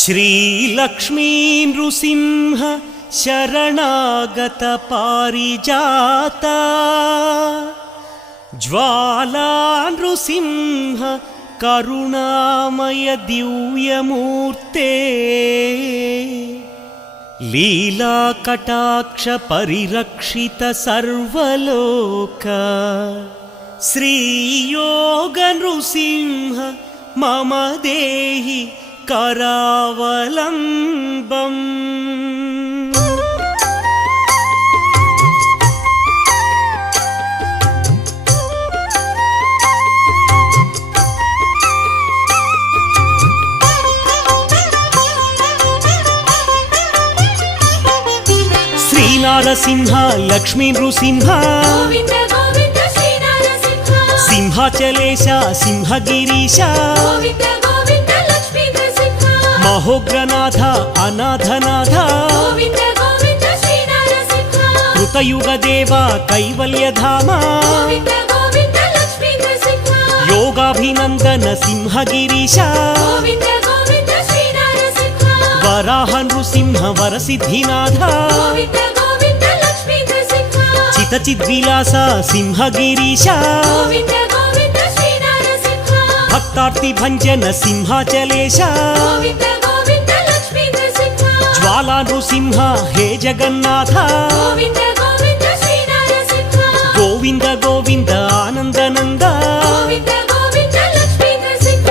श्रीलक्ष्मी नृसिंह शरणागत पारिजाता ज्वाला नृसिंह करुणामय दिव्यमूर्ते लीला कटाक्ष परिरक्षित सर्वलोक श्रीयोग नृसिंह मम देहि करावलम्बम्। श्रीनारसिंह लक्ष्मी नृसिंह गोविंद गोविंद श्रीनारसिंह सिंहाचलेश सिंहगिरीश गोविंद गोविंद लक्ष्मी नृसिंह महोग्रनाथ अनाथनाथ गोविंद गोविंद श्रीनारसिंह कृतयुगदेव कैवल्यधाम गोविंद गोविंद लक्ष्मी नृसिंह योगाभिनन्दन सिंहगिरीश गोविंद गोविंद श्रीनारसिंह वराह नृसिंह वरसिद्धिनाथ गोविंद गोविंद लक्ष्मी नृसिंह चितचिद्विलास सिंहगिरीश गोविंद गोविंद श्रीनारसिंह भक्तार्ति भंजन सिंहाचलेश गोविंद गोविंद लक्ष्मी नृसिंह ज्वाला नृसिंह हे जगन्नाथ गोविंद गोविंद श्रीनारसिंह गोविंद गोविंद आनंदनंद गोविंद गोविंद लक्ष्मी नृसिंह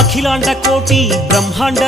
अखिलांड कोटि ब्रह्मांड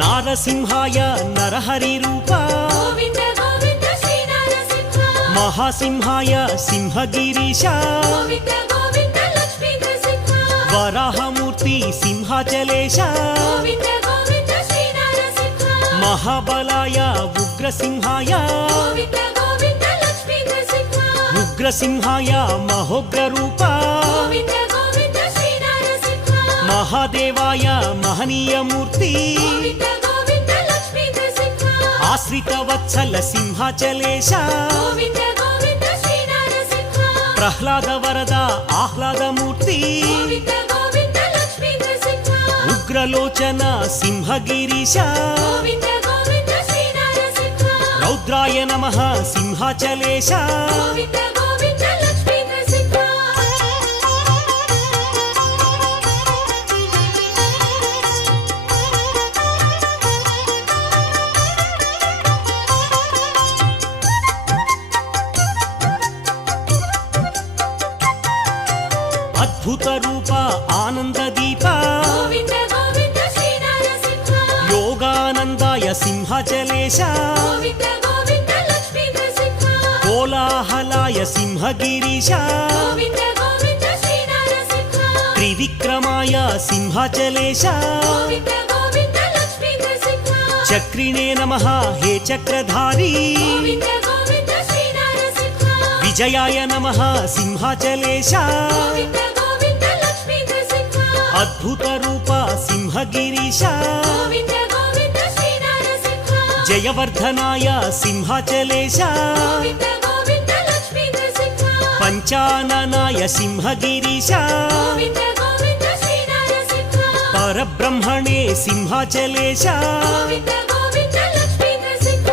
नारसिंहाय नरहरि रूप गोविंद गोविंद श्रीनारसिंह महासिंहाय सिंहगिरीश गोविंद गोविंद लक्ष्मी नृसिंह वराहमूर्ति सिंहाचलेश गोविंद गोविंद श्रीनारसिंह महाबलाय उग्रसिंहाय गोविंद गोविंद लक्ष्मी नृसिंह उग्रसिंहाय महोग्ररूप गोविंद गोविंद श्रीनारसिंह महादेवाय महनीयमूर्ति गोविंद गोविंद लक्ष्मी नृसिंह आश्रितवत्सल सिंहाचलेश गोविंद गोविंद श्रीनारसिंह प्रह्लाद वरद आह्लादमूर्ति गोविंद गोविंद लक्ष्मी नृसिंह उग्रलोचन सिंहगिरीश गोविंद गोविंद श्रीनारसिंह रौद्राय नमः सिंहाचलेश गोविंद गोविंद लक्ष्मी नृसिंह अद्भुत रूप आनंद दीप गोविंद गोविंद श्रीनारसिंह योगानंदाय सिंहाचलेश गोविंद गोविंद लक्ष्मी नृसिंह कोलाहलाय सिंहगिरीश गोविंद गोविंद श्रीनारसिंह त्रिविक्रमाय सिंहाचलेश गोविंद गोविंद लक्ष्मी नृसिंह चक्रिणे नमः हे चक्रधारी गोविंद गोविंद श्रीनारसिंह विजयाय नमः सिंहाचलेश गोविंद गोविंद लक्ष्मी नृसिंह अद्भुत रूप सिंहगिरीश गोविंद गोविंद श्रीनारसिंह जयवर्धनाय सिंहाचलेश गोविंद गोविंद लक्ष्मी नृसिंह పంచాననాయ సింహగిరీశ గోవింద గోవింద శ్రీ నరసింహ పరబ్రహ్మణే సింహాచలేశ గోవింద గోవింద లక్ష్మీ నరసింహ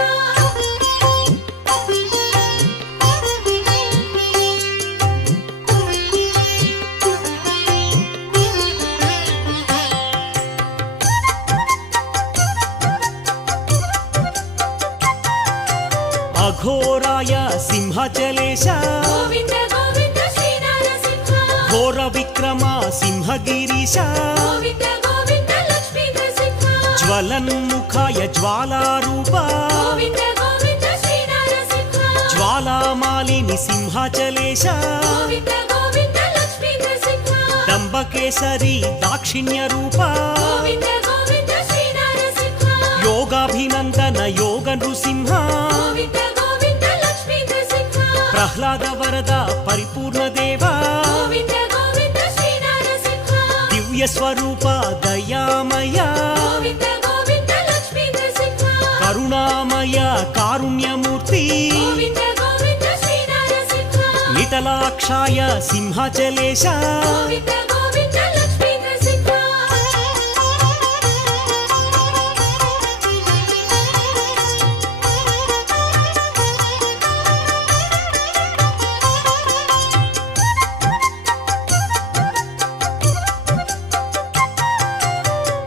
అఘోరాయ సింహాచలేశ గోవింద గోవింద శ్రీ నరసింహ ఘోర విక్రమ సింహగిరీశ గోవింద గోవింద లక్ష్మీ నరసింహ జ్వలన్ముఖాయ జ్వాలారూప గోవింద గోవింద శ్రీ నరసింహ జ్వాలామాలిని సింహాచలేశ గోవింద గోవింద లక్ష్మీ నరసింహ దంబకేసరి దాక్షిణ్య రూప గోవింద గోవింద శ్రీ నరసింహ యోగాభినందన యోగ నృసింహ గోవింద గోవింద లక్ష్మీ నరసింహ ప్రహ్లాద వరద పరిపూర్ణ దేవ గోవింద గోవింద శ్రీ నరసింహ దివ్య స్వరూప దయామయ గోవింద గోవింద లక్ష్మీ నరసింహ కరుణామయ కారుణ్యమూర్తి గోవింద గోవింద శ్రీ నరసింహ నితలాక్షాయ సింహాచలేశ గోవింద గోవింద లక్ష్మీ నరసింహ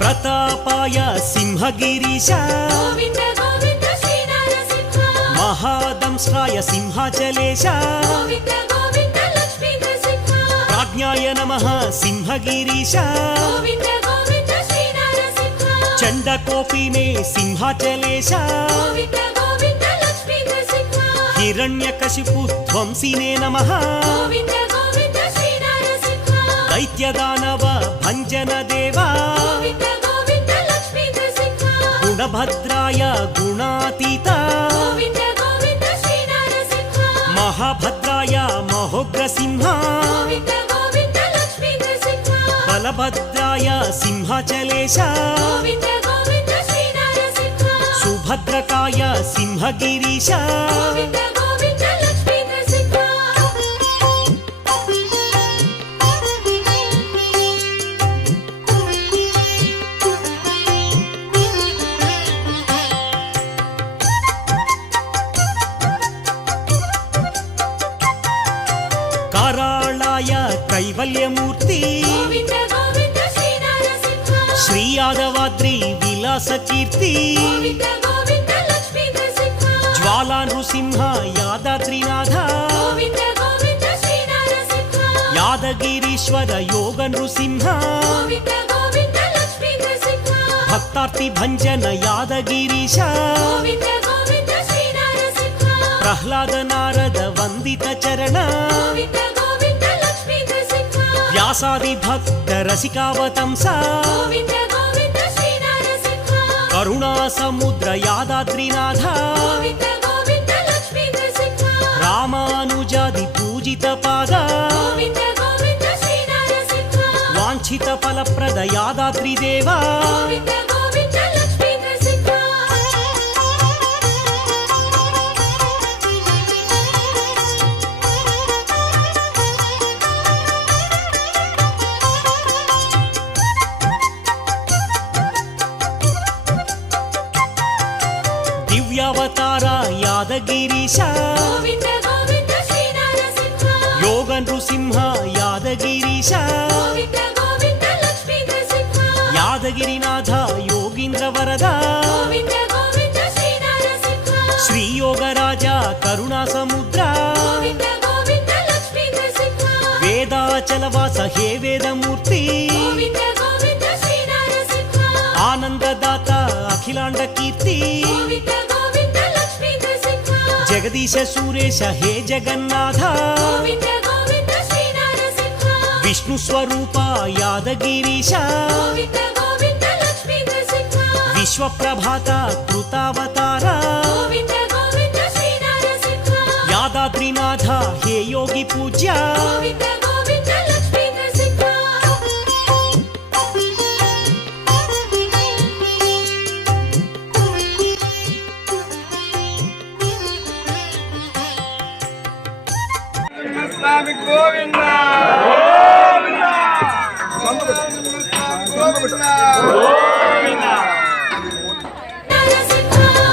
ప్రతాపాయ సింహగిరీశ గోవింద గోవింద శ్రీ నరసింహ మహాదంస్రాయ సింహాచలేశ గోవింద గోవింద లక్ష్మీ నరసింహ ప్రాజ్ఞాయ నమః సింహగిరీశ గోవింద గోవింద శ్రీ నరసింహ చండకోపినే సింహాచలేశ గోవింద గోవింద లక్ష్మీ నరసింహ హిరణ్యకశిపు ధ్వంసినే నమః గోవింద గోవింద శ్రీ నరసింహ దైత్యదానవ భంజన దేవా గోవింద గోవింద లక్ష్మీ నరసింహ గుణభద్రాయ గుణాతీత గోవింద గోవింద శ్రీ నరసింహ మహాభద్రాయ మహోగ్రసింహ గోవింద గోవింద లక్ష్మీ నరసింహ బలభద్రాయ సింహాచలేశ గోవింద గోవింద శ్రీ నరసింహ సుభద్రకాయ సింహగిరీశ గోవింద గోవింద లక్ష్మీ నరసింహ కారాళాయ కైవల్యమూర్తి గోవింద గోవింద శ్రీ నరసింహ శ్రీ యాదవాద్రి విలాస కీర్తి గోవింద గోవింద లక్ష్మీ నరసింహ జ్వాలా నృసింహ యాదాద్రినాథ గోవింద గోవింద శ్రీ నరసింహ యాదగిరీశ్వర యోగ నృసింహ గోవింద గోవింద లక్ష్మీ నరసింహ భక్తార్తి భంజన యాదగిరీశ గోవింద గోవింద శ్రీ నరసింహ ప్రహ్లాద నారద వందిత చరణ గోవింద గోవింద లక్ష్మీ నరసింహ వ్యాసాది భక్త రసికావతంస గోవింద గోవింద శ్రీ నరసింహ కరుణా సముద్ర యాదాద్రినాథ గోవింద గోవింద లక్ష్మీ నరసింహ రామానుజాది పూజిత పాద గోవింద గోవింద శ్రీ నరసింహ వాంఛిత ఫలప్రద యాదాద్రి దేవా గోవింద గోవింద లక్ష్మీ నరసింహ దివ్యావతార యాదగిరీశ గోవింద గోవింద శ్రీ నరసింహ యోగ నృసింహ యాదగిరీశ గోవింద గోవింద లక్ష్మీ నరసింహ యాదగిరినాథ యోగీంద్ర వరద గోవింద గోవింద శ్రీ నరసింహ శ్రీ యోగరాజ కరుణా సముద్ర గోవింద గోవింద లక్ష్మీ నరసింహ వేదాచలవాస హే వేదమూర్తి గోవింద గోవింద శ్రీ నరసింహ ఆనందదాత అఖిలాండ కీర్తి గోవింద గోవింద లక్ష్మీ నరసింహ జగదీశ సురేశ హే జగన్నాథ గోవింద గోవింద శ్రీ నరసింహ విష్ణు స్వరూప యాదగిరీశ గోవింద గోవింద లక్ష్మీ నరసింహ విశ్వప్రభాత కృతావతార గోవింద గోవింద శ్రీ నరసింహ యాదాద్రినాథ హే యోగి పూజ్య గోవింద గోవింద లక్ష్మీ నరసింహ స్వామి గోవింద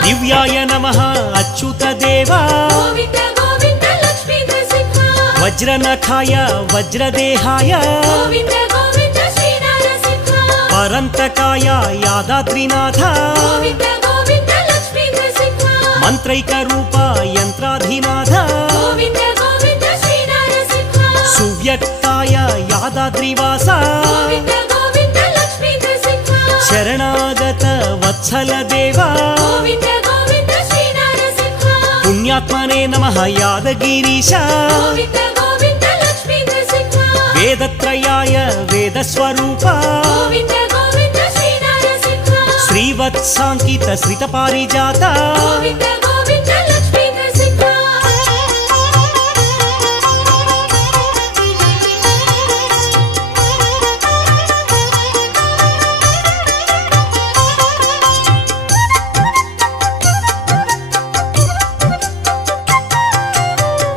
దివ్యాయ నమః అచ్యుత దేవా గోవింద గోవింద లక్ష్మీ నరసింహ వజ్రనఖాయ వజ్రదేహాయ గోవింద గోవింద శ్రీ నరసింహ పరంతకాయ యాదాద్రినాథ గోవింద గోవింద లక్ష్మీ నరసింహ మంత్రైక రూప యంత్రాధినాథ గోవింద గోవింద శ్రీ నరసింహ సువ్యక్తాయ యాదాద్రివాస గోవింద గోవింద లక్ష్మీ నరసింహ శరణాగత వత్సల దేవా గోవింద గోవింద శ్రీ నరసింహ పుణ్యాత్మనే నమః యాదగిరీశ గోవింద గోవింద లక్ష్మీ నరసింహ వేదత్రయాయ వేదస్వరూప గోవింద గోవింద శ్రీ నరసింహ శ్రీవత్సాంకిత శ్రిత పారిజాత గోవింద గోవింద లక్ష్మీ నరసింహ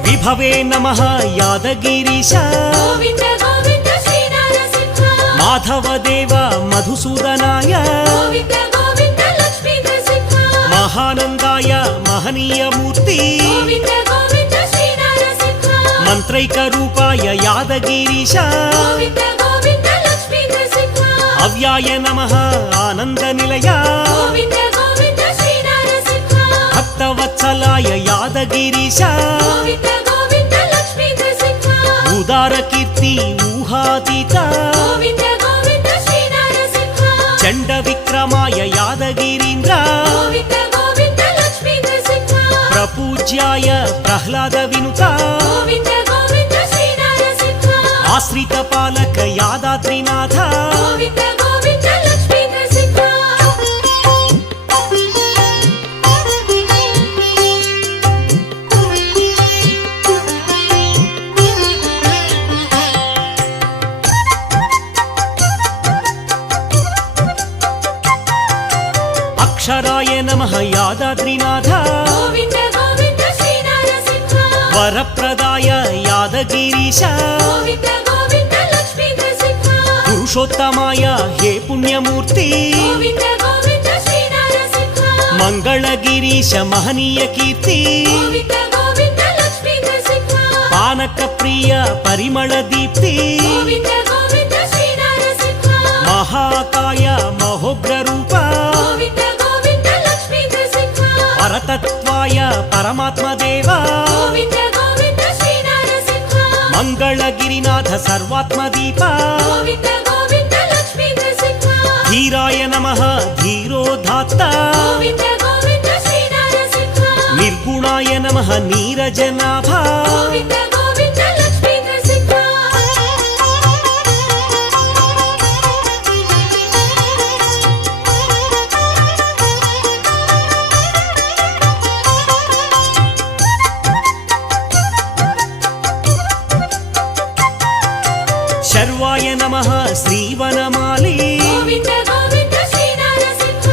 విభవే నమః యాదగిరీశ గోవింద గోవింద శ్రీ నరసింహ మాధవదేవ మధుసూదనాయ గోవింద గోవింద లక్ష్మీ నరసింహ మహానందాయ మహనీయమూర్తి గోవింద గోవింద శ్రీ నరసింహ మంత్రైక రూపాయ యాదగిరీశ గోవింద గోవింద లక్ష్మీ నరసింహ అవ్యాయ నమః ఆనంద నిలయ గోవింద గోవింద శ్రీ నరసింహ భక్తవత్సలాయ యాదగిరీశ గోవింద గోవింద లక్ష్మీ నరసింహ ఉదార కీర్తి ఊహాతీత గోవింద గోవింద శ్రీ నరసింహ చండ విక్రమాయ యాదగిరీంద్ర గోవింద గోవింద లక్ష్మీ నరసింహ ప్రపూజ్యాయ ప్రహ్లాద వినుత గోవింద గోవింద శ్రీ నరసింహ ఆశ్రిత పాలక యాదాద్రినాథ గోవింద గోవింద లక్ష్మీ నరసింహ అక్షరాయ నమః యాదాద్రినాథ గోవింద గోవింద శ్రీ నరసింహ వరప్రదాయ యాదగిరీశ గోవింద గోవింద లక్ష్మీ నరసింహ పురుషోత్తమాయ హే పుణ్యమూర్తి గోవింద గోవింద శ్రీ నరసింహ మంగళగిరీశ మహనీయ కీర్తి గోవింద గోవింద లక్ష్మీ నరసింహ పానక ప్రియ పరిమళ దీప్తి గోవింద గోవింద శ్రీ నరసింహ మహాకాయ మహోగ్ర రూప గోవింద గోవింద లక్ష్మీ నరసింహ పరతత్వాయ పరమాత్మ దేవా గోవింద గోవింద శ్రీ నరసింహ మంగళగిరినాథ సర్వాత్మ దీప గోవింద గోవింద లక్ష్మీ నరసింహ ధీరాయ నమః ధీరోధాత్త గోవింద గోవింద శ్రీ నరసింహ నిర్గుణాయ నమః నీరజనాభ గోవింద గోవింద లక్ష్మీ నరసింహ శర్వాయ నమః శ్రీవనమాలి గోవింద గోవింద శ్రీ నరసింహ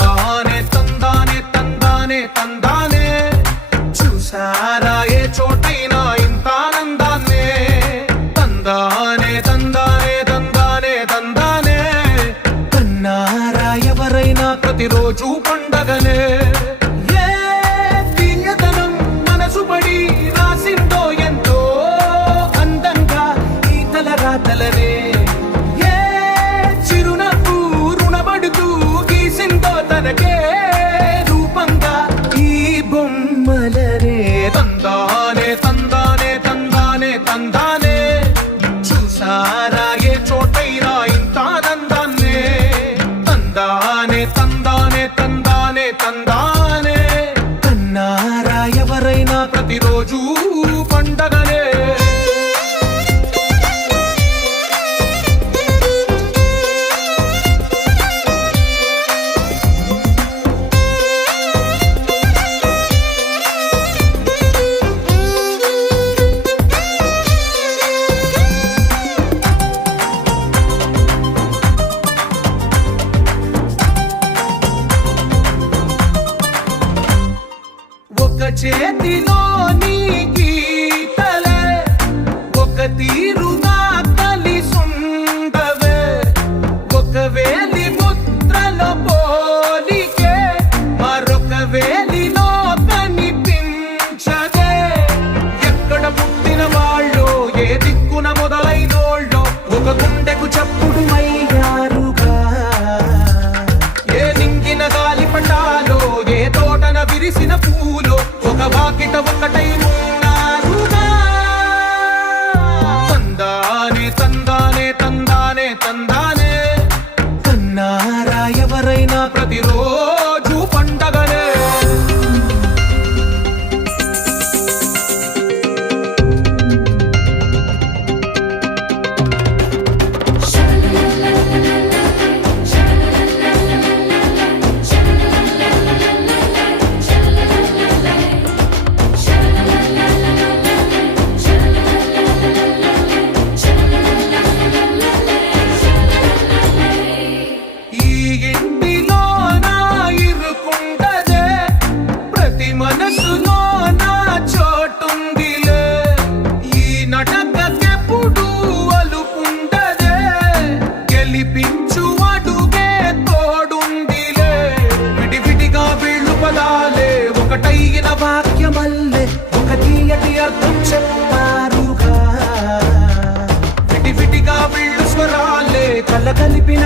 తానే తందానే తందానే తందానే చూసారా ఏ చోటైనా ఇంత ఆనందాన్నే తందానే తందానే తందానే తందానే కన్నారా ఎవరైనా ప్రతిరోజు పండగనే ఏ తీయదనం మనసు పడి రాసిందో ఎంతో అందంగా ఈ తలరాతలనే ఏ చిరునవ్వు రుణపడుతూ గీసిందో తనకే రూపంగా ఈ బొమ్మలనే తందానే తందానే తందానే తందానే చూసారా ఏ చోటైనా ఇంత ఆనందాన్నే తందానే తందానే తందానే తందానే చేతిలో నీ గీతలే ఒక తీరుగా కలిసుండవే ఒక వేలి ముద్రలో పోలికే మరొక వేలిలో కనిపించదే ఎక్కడ పుట్టిన వాళ్ళో ఏ దిక్కున మొదలైనోళ్ళో ఒక గుండెకు చప్పుడు అయ్యారుగా ఏ నింగిన గాలి పటాలో ఏ తోటన విరిసిన పూలో ఒక వాకిట ఒకటై ఉన్నారుగా తందానే తందానే తందానే తందానే కన్నారా ఎవరైనా ప్రతిరోజు పండగనే ఈ ఇంటిలో నా ఇరుకుండదే ప్రతి మనసులో నా చోటుందిలే ఈ నటకెప్పుడు అలుపుండదే గెలిపించు అడుగే తోడుందిలే విడివిడిగా వీళ్ళు పదాలే ఒకటైన వాక్యమల్లే ఒక తీయటి అర్థం చెప్పారుగా విడివిడిగా వీళ్ళు స్వరాలే కలగలిపిన